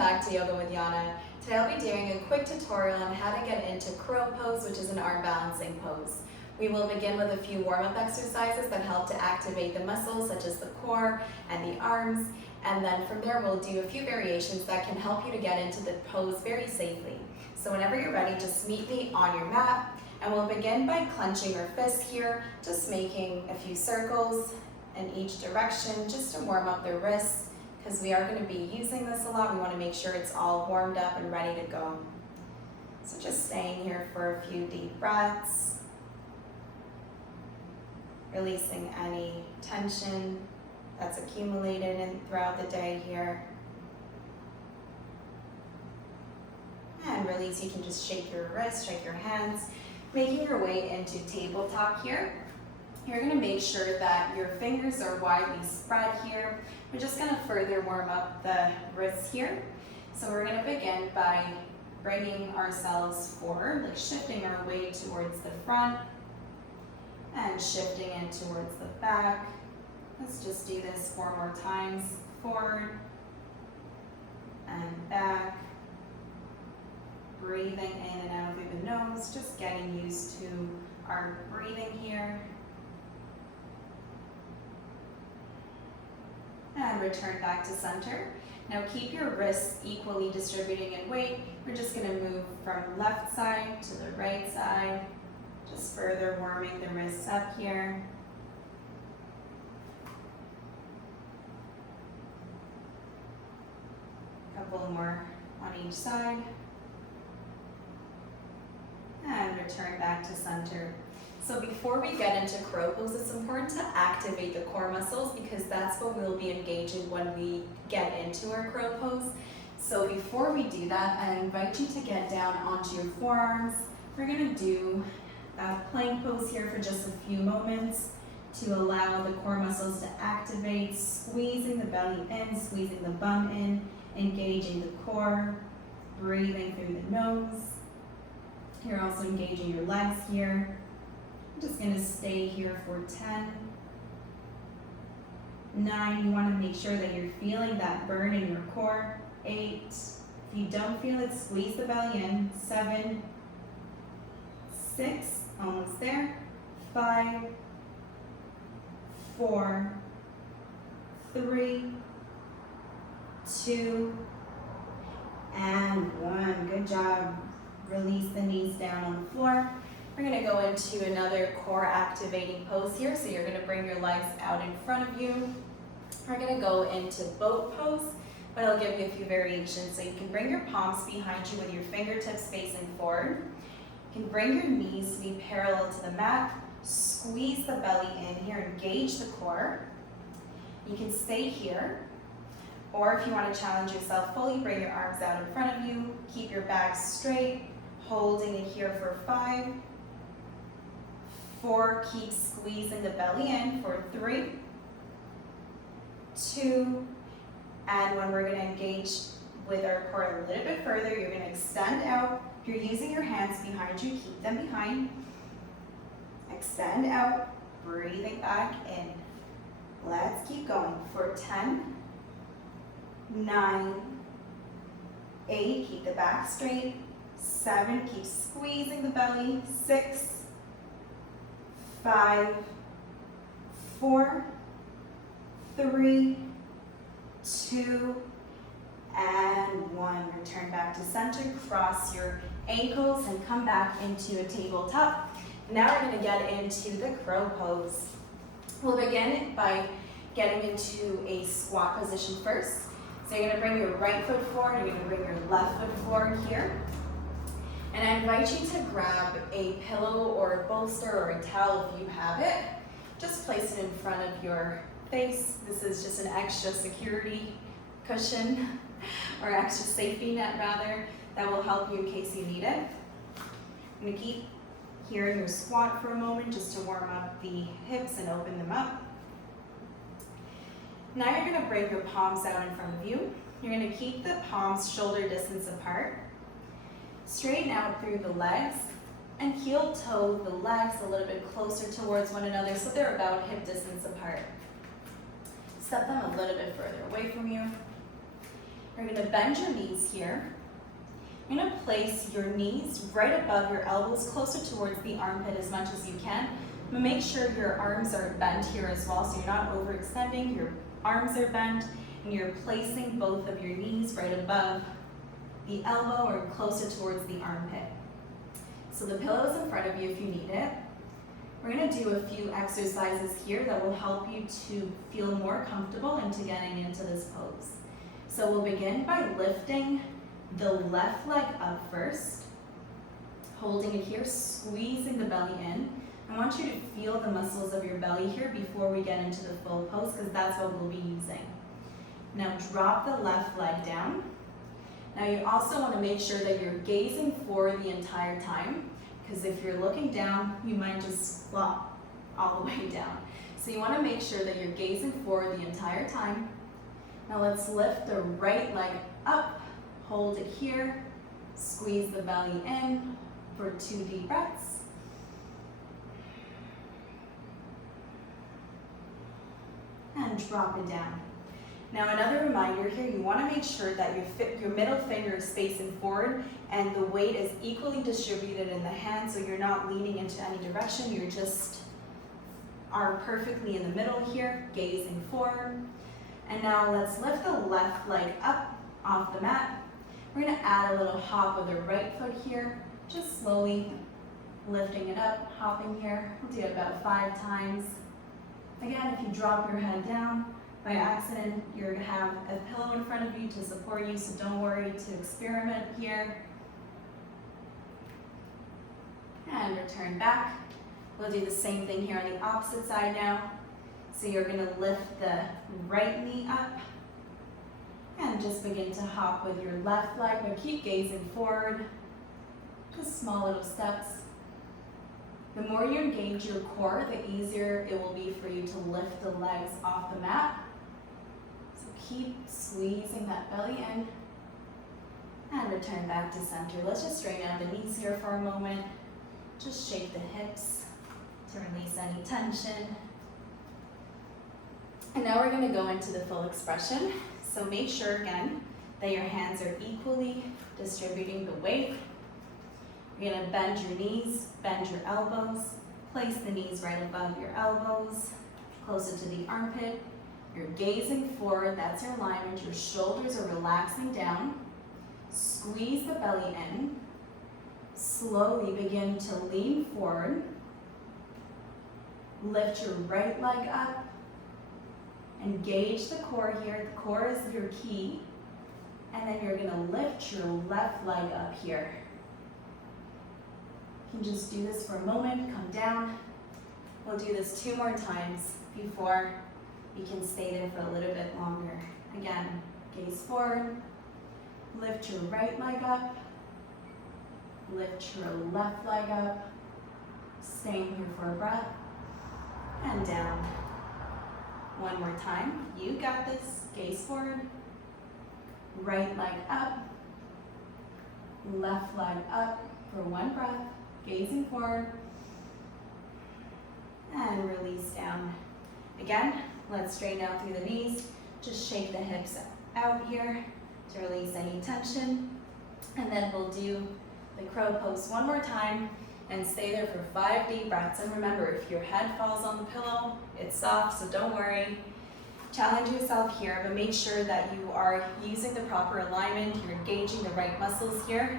back to Yoga with Yana. Today I'll be doing a quick tutorial on how to get into crow pose, which is an arm balancing pose. We will begin with a few warm-up exercises that help to activate the muscles such as the core and the arms, and then from there we'll do a few variations that can help you to get into the pose very safely. So whenever you're ready, just meet me on your mat, and we'll begin by clenching our fists here, just making a few circles in each direction just to warm up the wrists. Because we are going to be using this a lot, we want to make sure it's all warmed up and ready to go. So just staying here for a few deep breaths, releasing any tension that's accumulated throughout the day here. And release, you can just shake your wrists, shake your hands, making your way into tabletop here. You're going to make sure that your fingers are widely spread here. We're just going to further warm up the wrists here. So we're going to begin by bringing ourselves forward, like shifting our weight towards the front and shifting it towards the back. Let's just do this 4 more times. Forward and back. Breathing in and out through the nose, just getting used to our breathing here. And return back to center. Now keep your wrists equally distributing in weight. We're just going to move from left side to the right side, just further warming the wrists up here. A couple more on each side. And return back to center. So before we get into crow pose, it's important to activate the core muscles because that's what we'll be engaging when we get into our crow pose. So before we do that, I invite you to get down onto your forearms. We're going to do a plank pose here for just a few moments to allow the core muscles to activate, squeezing the belly in, squeezing the bum in, engaging the core, breathing through the nose. You're also engaging your legs here. I'm just going to stay here for 10, 9, you want to make sure that you're feeling that burn in your core. 8, if you don't feel it, squeeze the belly in. 7, 6, almost there. 5, 4, 3, 2, and 1. Good job. Release the knees down on the floor. We're going to go into another core activating pose here. So you're going to bring your legs out in front of you. We're going to go into boat pose, but I'll give you a few variations. So you can bring your palms behind you with your fingertips facing forward. You can bring your knees to be parallel to the mat. Squeeze the belly in here, engage the core. You can stay here. Or if you want to challenge yourself fully, bring your arms out in front of you. Keep your back straight, holding it here for 5. 4, keep squeezing the belly in for 3, 2, and when we're going to engage with our core a little bit further, you're going to extend out. If you're using your hands behind you, keep them behind. Extend out, breathing back in. Let's keep going for 10, 9, 8, keep the back straight. 7, keep squeezing the belly. 6, 5, 4, 3, 2, and 1. Return back to center, cross your ankles and come back into a tabletop. Now we're going to get into the crow pose. We'll begin by getting into a squat position first. So you're going to bring your right foot forward, you're going to bring your left foot forward here. And I invite you to grab a pillow or a bolster or a towel if you have it. Just place it in front of your face. This is just an extra security cushion or extra safety net rather that will help you in case you need it. I'm going to keep here in your squat for a moment just to warm up the hips and open them up. Now you're going to bring your palms out in front of you. You're going to keep the palms shoulder distance apart. Straighten out through the legs and heel toe the legs a little bit closer towards one another so they're about hip distance apart. Step them a little bit further away from you. You're gonna bend your knees here. You're gonna place your knees right above your elbows, closer towards the armpit as much as you can. But make sure your arms are bent here as well, so you're not overextending. Your arms are bent, and you're placing both of your knees right above the elbow or closer towards the armpit. So the pillow is in front of you if you need it. We're gonna do a few exercises here that will help you to feel more comfortable into getting into this pose. So we'll begin by lifting the left leg up first, holding it here, squeezing the belly in. I want you to feel the muscles of your belly here before we get into the full pose, because that's what we'll be using. Now drop the left leg down. Now you also want to make sure that you're gazing forward the entire time, because if you're looking down, you might just flop all the way down. So you want to make sure that you're gazing forward the entire time. Now let's lift the right leg up, hold it here, squeeze the belly in for 2 deep breaths. And drop it down. Now another reminder here, you want to make sure that your middle finger is facing forward and the weight is equally distributed in the hand, so you're not leaning into any direction, you just are perfectly in the middle here, gazing forward. And now let's lift the left leg up off the mat. We're going to add a little hop with the right foot here, just slowly lifting it up, hopping here. We'll do it about 5 times. Again, if you drop your head down by accident, you're going to have a pillow in front of you to support you, so don't worry to experiment here. And return back. We'll do the same thing here on the opposite side now. So you're going to lift the right knee up and just begin to hop with your left leg, but keep gazing forward. Just small little steps. The more you engage your core, the easier it will be for you to lift the legs off the mat. So keep squeezing that belly in and return back to center. Let's just straighten out the knees here for a moment. Just shake the hips to release any tension. And now we're going to go into the full expression. So make sure again that your hands are equally distributing the weight. You're going to bend your knees, bend your elbows, place the knees right above your elbows, closer to the armpit. You're gazing forward, that's your alignment. Your shoulders are relaxing down. Squeeze the belly in. Slowly begin to lean forward. Lift your right leg up. Engage the core here. The core is your key. And then you're going to lift your left leg up here. You can just do this for a moment, come down. We'll do this 2 more times before you can stay there for a little bit longer. Again, gaze forward, lift your right leg up, lift your left leg up, staying here for a breath, and down. 1 more time, you got this, gaze forward, right leg up, left leg up for 1 breath. Gazing forward and release down. Again, let's straighten out through the knees. Just shake the hips out here to release any tension. And then we'll do the crow pose 1 more time and stay there for 5 deep breaths. And remember, if your head falls on the pillow, it's soft, so don't worry. Challenge yourself here, but make sure that you are using the proper alignment, you're engaging the right muscles here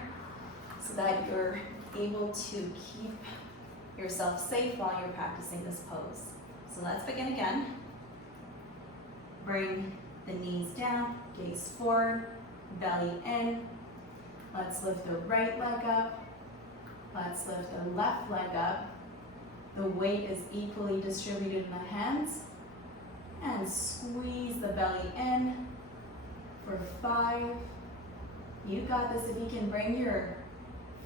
so that you're able to keep yourself safe while you're practicing this pose. So let's begin again. Bring the knees down, gaze forward, belly in. Let's lift the right leg up. Let's lift the left leg up. The weight is equally distributed in the hands. And squeeze the belly in for 5. You got this. If you can bring your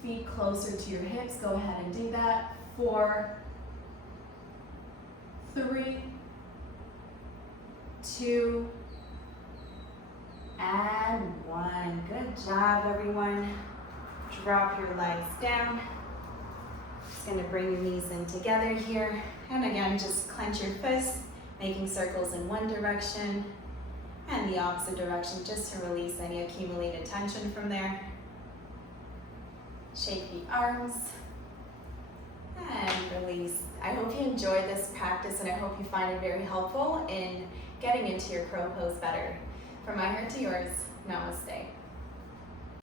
feet closer to your hips, go ahead and do that. 4, 3, 2, and 1. Good job, everyone. Drop your legs down. Just going to bring your knees in together here. And again, just clench your fists, making circles in one direction. And the opposite direction, just to release any accumulated tension from there. Shake the arms and release. I hope you enjoyed this practice, and I hope you find it very helpful in getting into your crow pose better. From my heart to yours, namaste.